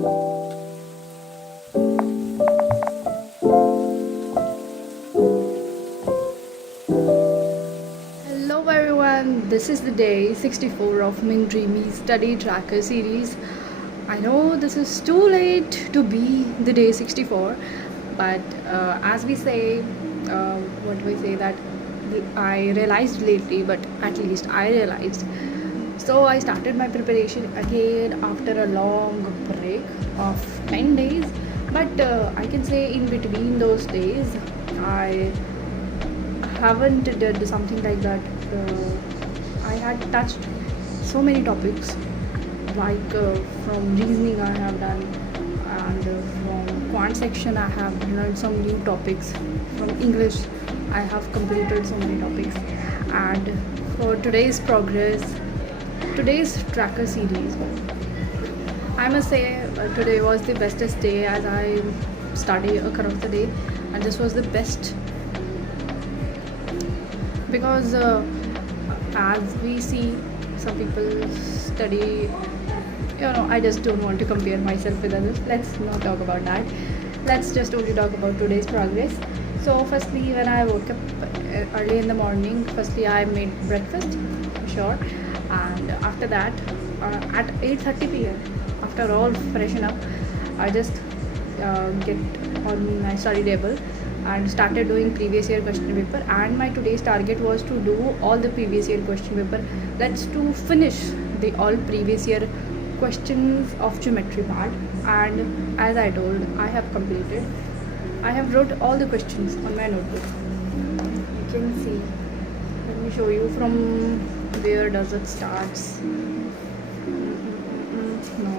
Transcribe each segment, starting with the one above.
Hello everyone, this is the day 64 of Mindreamy study tracker series. I know this is too late to be the day 64, but as we say, what do we say, that I realized lately, but at least I realized. So I started my preparation again after a long break of 10 days, but I can say in between those days I haven't did something like that. I had touched so many topics, like from reasoning I have done, and from quant section I have learned some new topics. From English I have completed so many topics, and for today's progress, today's tracker series, I must say today was the bestest day as I study across the day, and this was the best because as we see some people study, I just don't want to compare myself with others. Let's not talk about that. Let's just only talk about today's progress. So firstly, when I woke up early in the morning, firstly I made breakfast, sure, and after that at 8:30 p.m, after all freshen up, I just get on my study table and started doing previous year question paper, and my today's target was to do all the previous year question paper. Let's to finish the all previous year questions of geometry part, and as I told, I have completed. I have wrote all the questions on my notebook. You can see. Let me show you from where does it starts. No.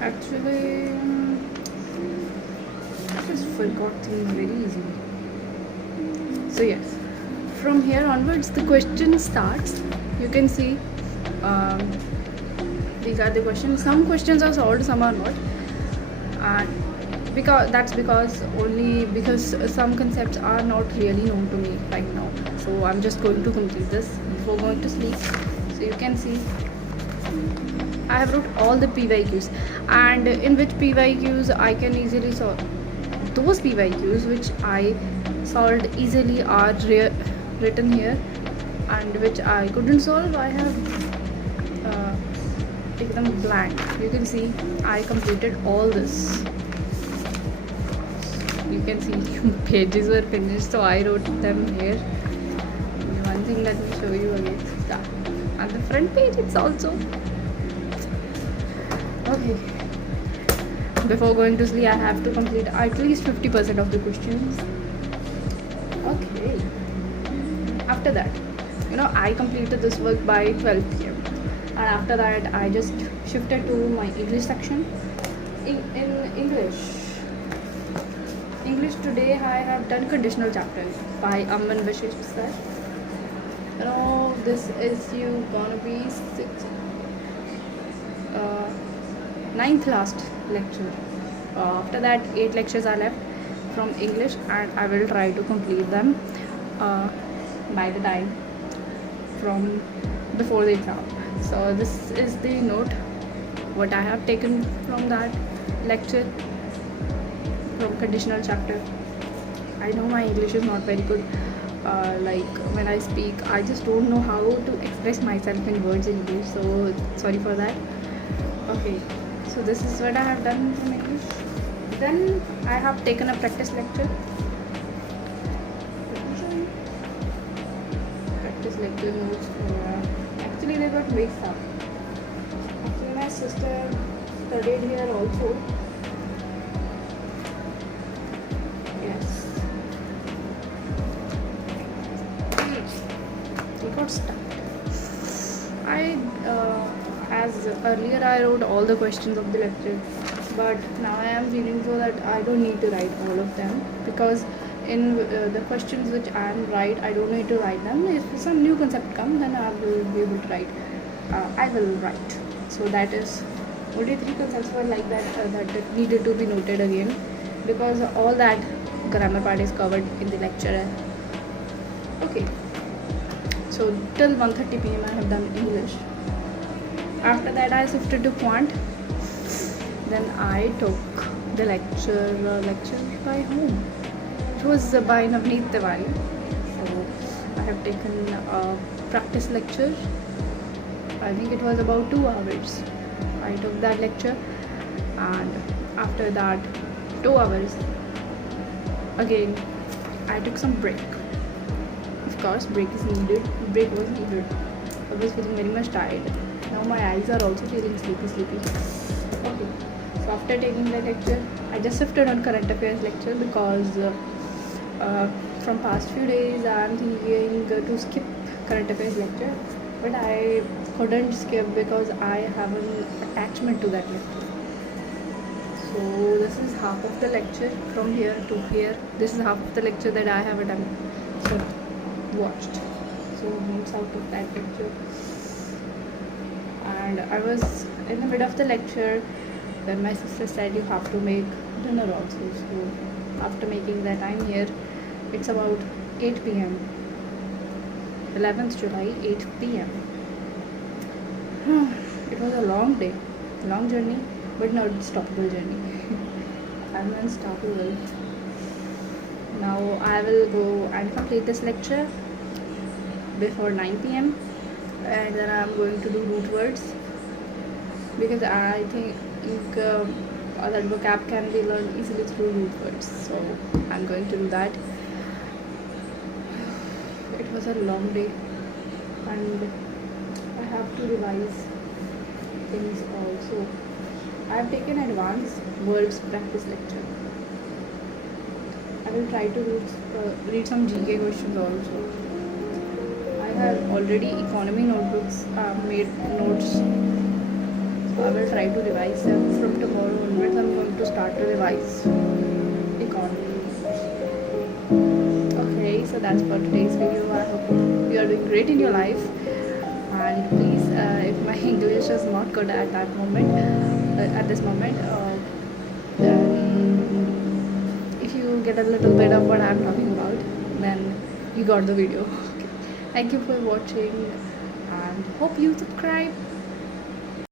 Actually, I just forgot things very easily. So yes, from here onwards the question starts. You can see these are the questions. Some questions are solved, some are not, and because only because some concepts are not really known to me right now. So I'm just going to complete this before going to sleep. So you can see I have wrote all the PYQs, and in which PYQs I can easily solve. Those PYQs which I solved easily are written here, and which I couldn't solve, I have taken them blank. You can see I completed all this. You can see pages were finished, so I wrote them here. One thing, let me show you again. And the front page, it's also okay. Before going to sleep, I have to complete at least 50% of the questions. Okay. After that, I completed this work by 12 p.m. and after that, I just shifted to my English section. In English today, I have done conditional chapter by Amman Vishesh sir. This is gonna be ninth last lecture. After that, 8 lectures are left from English, and I will try to complete them by the time from before the exam. So this is the note what I have taken from that lecture from conditional chapter. I know my English is not very good. Like when I speak, I just don't know how to express myself in words in English, so sorry for that. Okay, so this is what I have done from English. Then I have taken a practice lecture. Practice lecture notes. Actually, they got mixed up. Actually, my sister studied here also. Yes. It got stuck. As earlier I wrote all the questions of the lecture, but now I am feeling so that I don't need to write all of them, because in the questions which I am write, I don't need to write them. If some new concept comes, then I will be able to write. I will write. So that is only 3 concepts were like that that needed to be noted again, because all that grammar part is covered in the lecture Okay, so till 1:30 p.m. I have done English. After that I shifted to Quant. Then I took the lecture by whom? It was by Navneet Tiwari. So I have taken a practice lecture. I think it was about 2 hours. I took that lecture, and after that 2 hours again I took some break. Of course, break was needed. I was feeling very much tired. Now my eyes are also feeling sleepy. Okay, so after taking the lecture, I just shifted on current affairs lecture because from past few days I am thinking to skip current affairs lecture, but I couldn't skip because I have an attachment to that lecture. So this is half of the lecture from here to here. This is half of the lecture that I have watched. So notes out of that lecture. And I was in the middle of the lecture. Then my sister said you have to make dinner also. So after making that, I'm here. It's about 8 p.m. 11th July, 8 p.m. It was a long day, long journey, but not stoppable journey. I'm unstoppable. Now I will go and complete this lecture before 9 p.m. and then I'm going to do root words because I think that vocab can be learned easily through root words. So I'm going to do that. It was a long day and I have to revise things also. I have taken advanced verbs practice lecture. I will try to read some GK questions also. I have already economy notebooks made notes. So I will try to revise them from tomorrow onwards. I'm going to start to revise economy. Okay, so that's for today's video. I hope you are doing great in your life. And please, if my English is not good at that moment, at this moment, if you get a little bit of what I'm talking about, then you got the video. Okay. Thank you for watching and hope you subscribe.